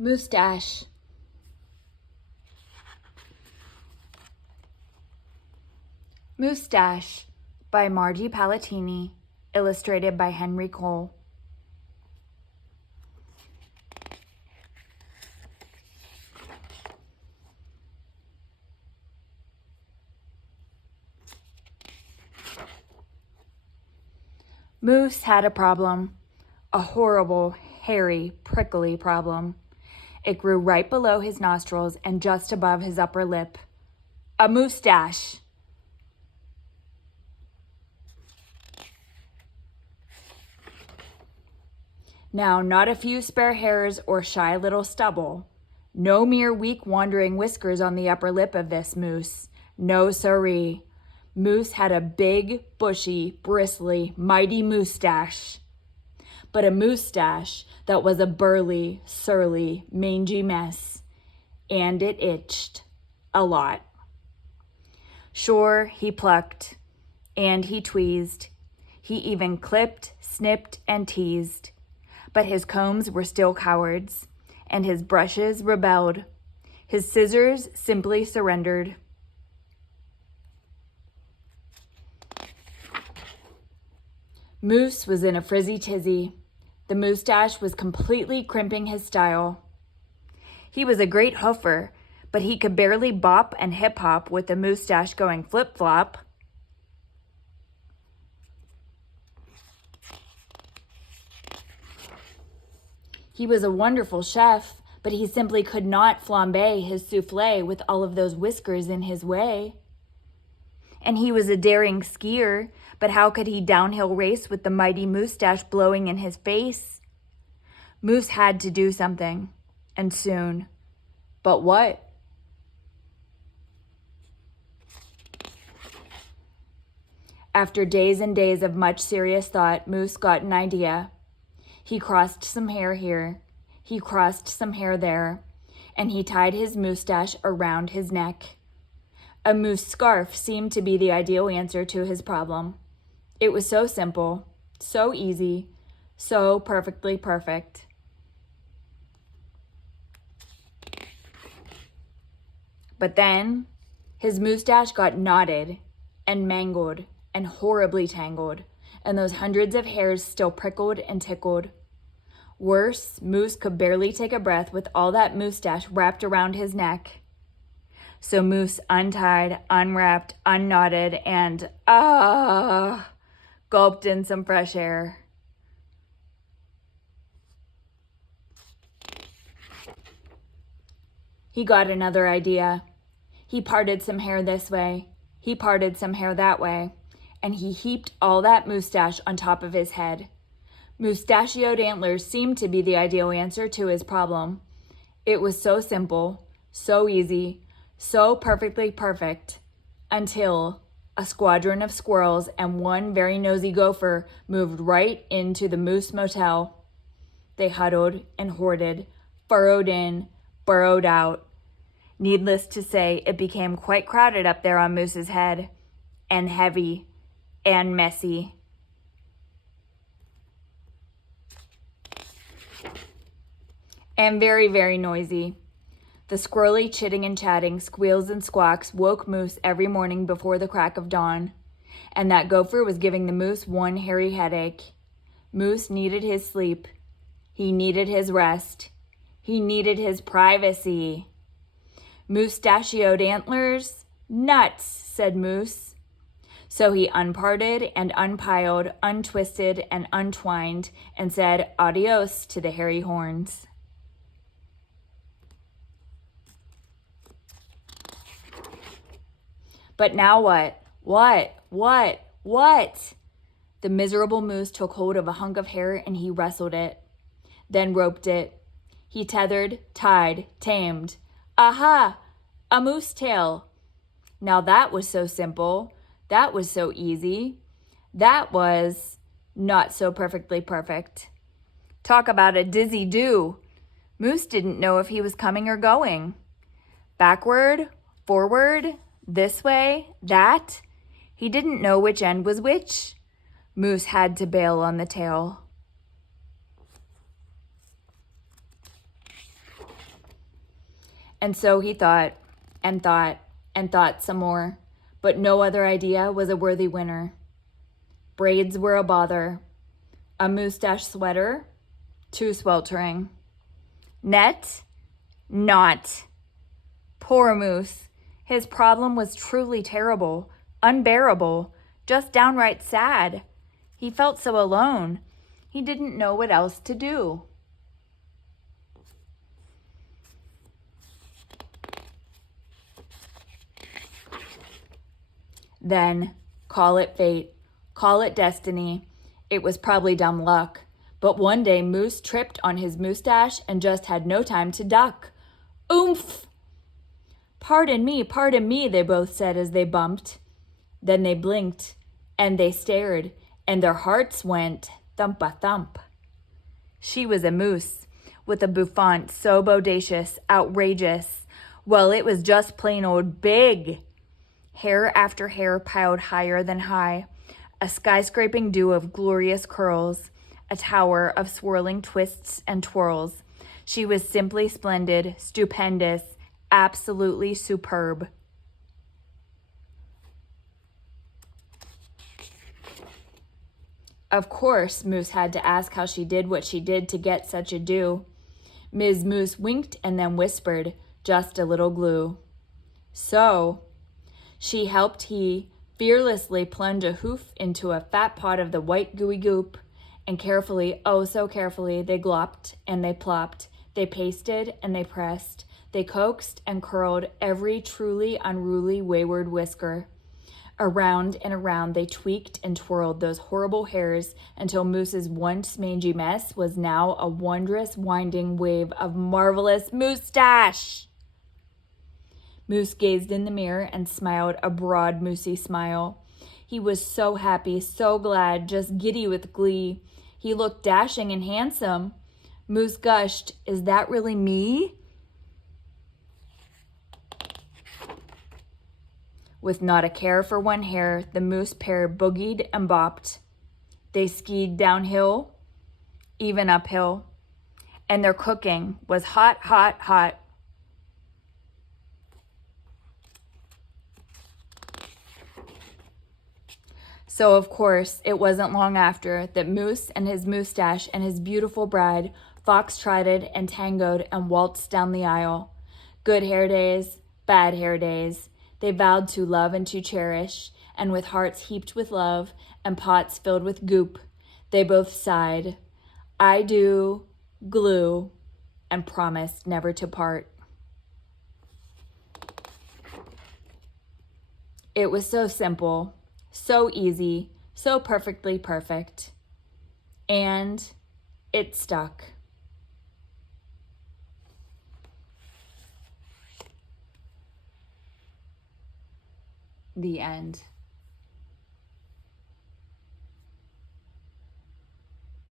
Moosetache. Moosetache by Margie Palatini, illustrated by Henry Cole. Moose had a problem, a horrible, hairy, prickly problem. It grew right below his nostrils and just above his upper lip. A moosetache. Now, not a few spare hairs or shy little stubble. No mere weak wandering whiskers on the upper lip of this moose. No siree. Moose had a big, bushy, bristly, mighty moosetache. But a moosetache that was a burly, surly, mangy mess. And it itched. A lot. Sure, he plucked. And he tweezed. He even clipped, snipped, and teased. But his combs were still cowards, and his brushes rebelled. His scissors simply surrendered. Moose was in a frizzy tizzy. The moosetache was completely crimping his style. He was a great hoofer, but he could barely bop and hip-hop with the moosetache going flip-flop. He was a wonderful chef, but he simply could not flambe his souffle with all of those whiskers in his way. And he was a daring skier, but how could he downhill race with the mighty moosetache blowing in his face? Moose had to do something, and soon. But what? After days and days of much serious thought, Moose got an idea. He crossed some hair here, he crossed some hair there, and he tied his moosetache around his neck. A moose scarf seemed to be the ideal answer to his problem. It was so simple, so easy, so perfectly perfect. But then, his moosetache got knotted and mangled and horribly tangled, and those hundreds of hairs still prickled and tickled. Worse, Moose could barely take a breath with all that moosetache wrapped around his neck. So Moose untied, unwrapped, unknotted, and gulped in some fresh air. He got another idea. He parted some hair this way, he parted some hair that way, and he heaped all that moosetache on top of his head. Moustachioed antlers seemed to be the ideal answer to his problem. It was so simple, so easy, so perfectly perfect, until a squadron of squirrels and one very nosy gopher moved right into the Moose Motel. They huddled and hoarded, burrowed in, burrowed out. Needless to say, it became quite crowded up there on Moose's head, and heavy, and messy. And very, very noisy. The squirrely chitting and chatting, squeals and squawks woke Moose every morning before the crack of dawn, and that gopher was giving the moose one hairy headache. Moose needed his sleep. He needed his rest. He needed his privacy. Moustachioed antlers? Nuts, said Moose. So he unparted and unpiled, untwisted and untwined, and said adios to the hairy horns. But now what? What? The miserable moose took hold of a hunk of hair and he wrestled it, then roped it. He tethered, tied, tamed. Aha! A moose tail. Now that was so simple. That was so easy. That was not so perfectly perfect. Talk about a dizzy do. Moose didn't know if he was coming or going. Backward, forward, this way, that. He didn't know which end was which. Moose had to bail on the tail. And so he thought and thought and thought some more, but no other idea was a worthy winner. Braids were a bother. A Moosetache sweater? Too sweltering. Net? Not. Poor Moose. His problem was truly terrible, unbearable, just downright sad. He felt so alone. He didn't know what else to do. Then, call it fate, call it destiny. It was probably dumb luck. But one day Moose tripped on his Moosetache and just had no time to duck. Oomph! Pardon me, they both said as they bumped. Then they blinked, and they stared, and their hearts went thump-a-thump. She was a moose, with a bouffant so bodacious, outrageous. Well, it was just plain old big. Hair after hair piled higher than high, a skyscraping dew of glorious curls, a tower of swirling twists and twirls. She was simply splendid, stupendous, absolutely superb. Of course, Moose had to ask how she did what she did to get such a do. Ms. Moose winked and then whispered, just a little glue. So, she helped he fearlessly plunge a hoof into a fat pot of the white gooey goop, and carefully, oh so carefully, they glopped and they plopped, they pasted and they pressed, they coaxed and curled every truly unruly wayward whisker. Around and around they tweaked and twirled those horrible hairs until Moose's once mangy mess was now a wondrous winding wave of marvelous Moosetache. Moose gazed in the mirror and smiled a broad, moosey smile. He was so happy, so glad, just giddy with glee. He looked dashing and handsome. Moose gushed, "Is that really me?" With not a care for one hair, the moose pair boogied and bopped. They skied downhill, even uphill, and their cooking was hot, hot, hot. So, of course, it wasn't long after that Moose and his Moosetache and his beautiful bride fox-trotted and tangoed and waltzed down the aisle. Good hair days, bad hair days. They vowed to love and to cherish, and with hearts heaped with love and pots filled with goop, they both sighed, "I do," glue, and promised never to part. It was so simple, so easy, so perfectly perfect. And it stuck. The end.